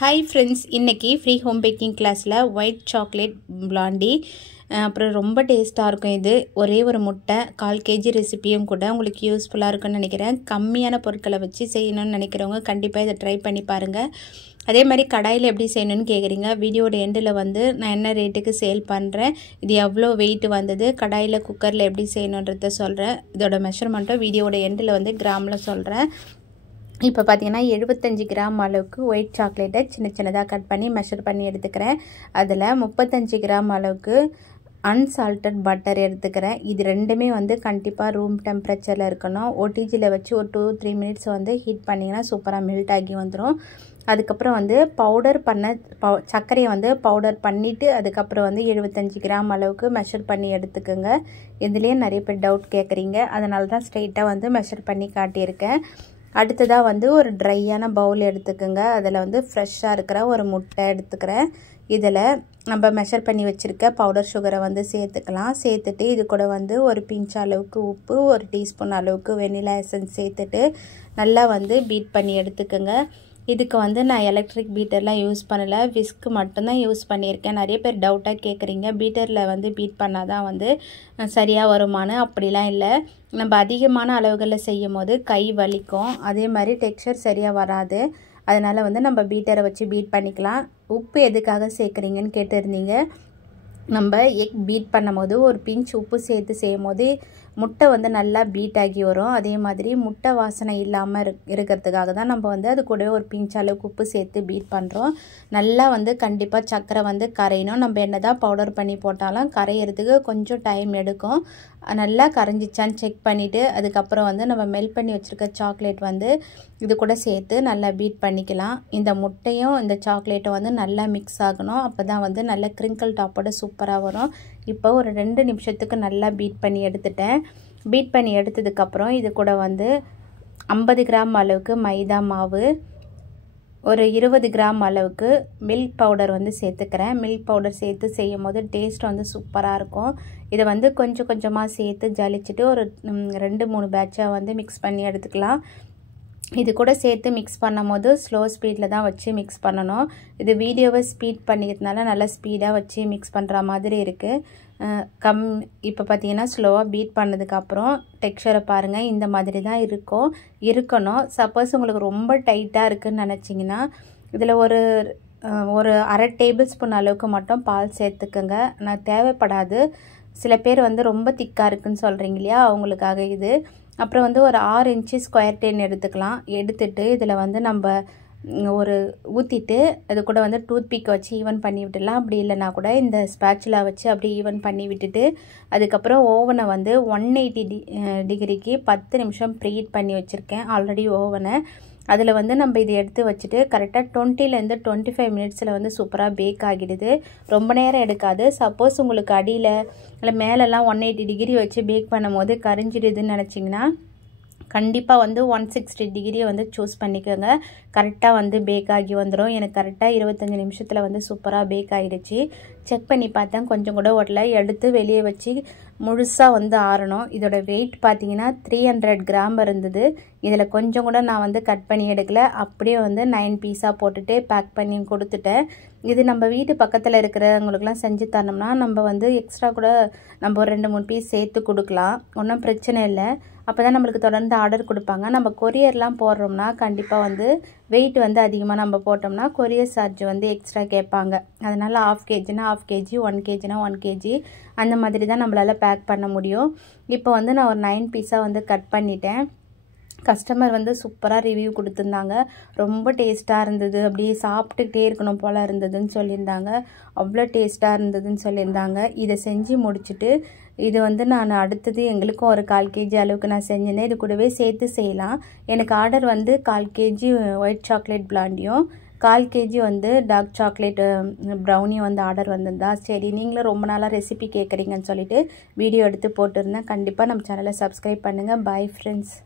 Hi friends, இன்றைக்கி free home packing கிளாஸில் white chocolate blondie அப்புறம் ரொம்ப டேஸ்ட்டாக இருக்கும். இது ஒரே ஒரு முட்டை 1/4 kg ரெசிப்பியும் கூட உங்களுக்கு யூஸ்ஃபுல்லாக இருக்குன்னு நினைக்கிறேன். கம்மியான பொருட்களை வச்சு செய்யணும்னு நினைக்கிறவங்க கண்டிப்பாக இதை ட்ரை பண்ணி பாருங்கள். அதே மாதிரி கடாயில் எப்படி செய்யணும்னு கேட்குறீங்க. வீடியோட எண்டில் நான் என்ன ரேட்டுக்கு சேல் பண்ணுறேன், இது எவ்வளோ வெயிட் வந்தது, கடாயில் குக்கரில் எப்படி செய்யணுன்றத சொல்கிறேன். இதோட மெஷர்மெண்ட்டும் வீடியோட எண்டில் கிராமில் சொல்கிறேன். இப்போ பார்த்தீங்கன்னா 75 கிராம் அளவுக்கு ஒயிட் சாக்லேட்டை சின்ன சின்னதாக கட் பண்ணி மெஷர் பண்ணி எடுத்துக்கிறேன். அதில் 35 கிராம் அளவுக்கு அன்சால்டட் பட்டர் எடுத்துக்கிறேன். இது ரெண்டுமே கண்டிப்பாக ரூம் டெம்பரேச்சரில் இருக்கணும். ஓடிஜியில் வச்சு ஒரு 2-3 மினிட்ஸ் ஹீட் பண்ணிங்கன்னா சூப்பராக மெல்ட் ஆகி வந்துடும். அதுக்கப்புறம் பவுடர் பண்ண சர்க்கரையை பவுடர் பண்ணிவிட்டு அதுக்கப்புறம் 75 கிராம் அளவுக்கு மெஷர் பண்ணி எடுத்துக்கோங்க. இதுலேயே நிறைய பேர் டவுட் கேட்குறீங்க, அதனால தான் ஸ்ட்ரெயிட்டாக மெஷர் பண்ணி காட்டியிருக்கேன். அடுத்ததாக ஒரு ட்ரையான பவுல் எடுத்துக்கோங்க. அதில் ஃப்ரெஷ்ஷாக இருக்கிற ஒரு முட்டை எடுத்துக்கிறேன். இதில் நம்ம மெஷர் பண்ணி வச்சுருக்க பவுடர் சுகரை சேர்த்துக்கலாம். சேர்த்துட்டு இது கூட ஒரு பிஞ்ச் அளவுக்கு உப்பு, 1 டீஸ்பூன் அளவுக்கு வெனிலா எசன்ஸ் சேர்த்துட்டு நல்லா பீட் பண்ணி எடுத்துக்கோங்க. இதுக்கு நான் எலக்ட்ரிக் பீட்டர்லாம் யூஸ் பண்ணலை, விஸ்க் மட்டும்தான் யூஸ் பண்ணியிருக்கேன். நிறைய பேர் டவுட்டாக கேட்குறீங்க, பீட்டரில் பீட் பண்ணால் தான் சரியாக வருமானு. அப்படிலாம் இல்லை. நம்ம அதிகமான அளவுகளில் செய்யும் போது கை வலிக்கும், அதே மாதிரி டெக்ஸ்சர் சரியாக வராது. அதனால் நம்ம பீட்டரை வச்சு பீட் பண்ணிக்கலாம். உப்பு எதுக்காக சேர்க்குறீங்கன்னு கேட்டிருந்தீங்க. நம்ம எக் பீட் பண்ணும் போது ஒரு பிஞ்ச் உப்பு சேர்த்து செய்யும் போது முட்டை நல்லா பீட் ஆகி வரும். அதே மாதிரி முட்டை வாசனை இல்லாமல் இருக்கிறதுக்காக தான் நம்ம அது கூட ஒரு பிஞ்ச் அளவுக்கு உப்பு சேர்த்து பீட் பண்ணுறோம். நல்லா கண்டிப்பாக சர்க்கரை கரையணும். நம்ம என்ன தான் பவுடர் பண்ணி போட்டாலும் கரையிறதுக்கு கொஞ்சம் டைம் எடுக்கும். நல்லா கரைஞ்சிச்சான்னு செக் பண்ணிவிட்டு அதுக்கப்புறம் நம்ம மெல்ட் பண்ணி வச்சுருக்க சாக்லேட் இது கூட சேர்த்து நல்லா பீட் பண்ணிக்கலாம். இந்த முட்டையும் இந்த சாக்லேட்டும் நல்லா மிக்ஸ் ஆகணும். அப்போ தான் நல்ல கிரிங்கிள் டாப்போட சூப்பராக வரும். இப்போ ஒரு 2 நிமிஷத்துக்கு நல்லா பீட் பண்ணி எடுத்துட்டேன். பீட் பண்ணி எடுத்ததுக்கப்புறம் இது கூட 50 கிராம் அளவுக்கு மைதா மாவு, ஒரு 20 கிராம் அளவுக்கு மில்க் பவுடர் சேர்த்துக்கிறேன். மில்க் பவுடர் சேர்த்து செய்யும் போது டேஸ்ட் சூப்பராக இருக்கும். இதை கொஞ்சம் கொஞ்சமாக சேர்த்து ஜலிச்சுட்டு ஒரு 2-3 பேட்சாக மிக்ஸ் பண்ணி எடுத்துக்கலாம். இது கூட சேர்த்து மிக்ஸ் பண்ணும் போது ஸ்லோ ஸ்பீடில் தான் வச்சு மிக்ஸ் பண்ணணும். இது வீடியோவை ஸ்பீட் பண்ணிக்கிறதுனால நல்லா ஸ்பீடாக வச்சு மிக்ஸ் பண்ணுற மாதிரி இருக்குது. இப்போ பார்த்தீங்கன்னா ஸ்லோவாக பீட் பண்ணதுக்கப்புறம் டெக்ஸ்சரை பாருங்கள், இந்த மாதிரி தான் இருக்கணும். சப்போஸ் உங்களுக்கு ரொம்ப டைட்டாக இருக்குதுன்னு நினச்சிங்கன்னா இதில் ஒரு அரை டேபிள் ஸ்பூன் அளவுக்கு மட்டும் பால் சேர்த்துக்கோங்க. நான் தேவைப்படாது. சில பேர் ரொம்ப திக்காக இருக்குதுன்னு சொல்கிறீங்க இல்லையா, அவங்களுக்காக இது. அப்புறம் ஒரு 6 இன்ச்சு ஸ்கொயர் டேன் எடுத்துக்கலாம். எடுத்துட்டு இதில் நம்ம ஒரு ஊற்றிட்டு அது கூட டூத் பிக் வச்சு ஈவன் பண்ணி விட்டுடலாம். அப்படி இல்லைனா கூட இந்த ஸ்பேச்சுலா வச்சு அப்படியே ஈவன் பண்ணி விட்டுட்டு அதுக்கப்புறம் ஓவனை 180 டிகிரிக்கு 10 நிமிஷம் ப்ரீஹீட் பண்ணி வச்சுருக்கேன் ஆல்ரெடி ஓவனை. அதில் நம்ம இதை எடுத்து வச்சுட்டு கரெக்டாக 20-லேருந்து 25 மினிட்ஸில் சூப்பராக பேக் ஆகிடுது. ரொம்ப நேரம் எடுக்காது. சப்போஸ் உங்களுக்கு அடியில் இல்லை மேலெல்லாம் 180 டிகிரி வச்சு பேக் பண்ணும் போது கரிஞ்சிடுதுன்னு நினச்சிங்கன்னா கண்டிப்பாக 160 டிகிரியை சூஸ் பண்ணிக்கோங்க. கரெக்டாக பேக் ஆகி வந்துடும். எனக்கு கரெக்டாக 25 நிமிஷத்தில் சூப்பராக பேக் ஆகிடுச்சு. செக் பண்ணி பார்த்தேன், கொஞ்சம் கூட ஒட்டலை. எடுத்து வெளியே வச்சு முழுசாக ஆறணும். இதோட வெயிட் பார்த்தீங்கன்னா 300 கிராம் இருந்தது. இதில் கொஞ்சம் கூட நான் கட் பண்ணி எடுக்கல. அப்படியே 9 பீஸாக போட்டுட்டு பேக் பண்ணி கொடுத்துட்டேன். இது நம்ம வீட்டு பக்கத்தில் இருக்கிறவங்களுக்குலாம் செஞ்சு தரணும்னா நம்ம எக்ஸ்ட்ரா கூட நம்ம ஒரு 2-3 பீஸ் சேர்த்து கொடுக்கலாம், ஒன்றும் பிரச்சனை இல்லை. அப்போ தான் நம்மளுக்கு தொடர்ந்து ஆர்டர் கொடுப்பாங்க. நம்ம கொரியர்லாம் போடுறோம்னா கண்டிப்பாக வெயிட் அதிகமாக நம்ம போட்டோம்னா கொரியர் சார்ஜ் எக்ஸ்ட்ரா கேட்பாங்க. அதனால் 1/2 kgனா 1/2 kg, 1 kgனா 1 kg அந்த மாதிரி தான் நம்மளால் பேக் பண்ண முடியும். இப்போ நான் ஒரு 9 பீஸாக கட் பண்ணிட்டேன். கஸ்டமர் சூப்பராக ரிவ்யூ கொடுத்துருந்தாங்க. ரொம்ப டேஸ்ட்டாக இருந்தது, அப்படியே சாப்பிட்டுக்கிட்டே இருக்கணும் போல் இருந்ததுன்னு சொல்லியிருந்தாங்க. அவ்வளோ டேஸ்ட்டாக இருந்ததுன்னு சொல்லியிருந்தாங்க. இதை செஞ்சு முடிச்சுட்டு இது நான் அடுத்தது எங்களுக்கும் ஒரு 1/4 kg அளவுக்கு நான் செஞ்சிருந்தேன். இது கூடவே சேர்த்து செய்யலாம். எனக்கு ஆர்டர் 1/4 kg ஒயிட் சாக்லேட் பிளாண்டியும் 1/4 kg டார்க் சாக்லேட் ப்ரௌனியும் ஆர்டர் வந்திருந்தா. சரி, நீங்களும் ரொம்ப நாளாக ரெசிபி கேட்குறீங்கன்னு சொல்லிட்டு வீடியோ எடுத்து போட்டிருந்தேன். கண்டிப்பாக நம்ம சேனலை சப்ஸ்கிரைப் பண்ணுங்கள். Bye friends.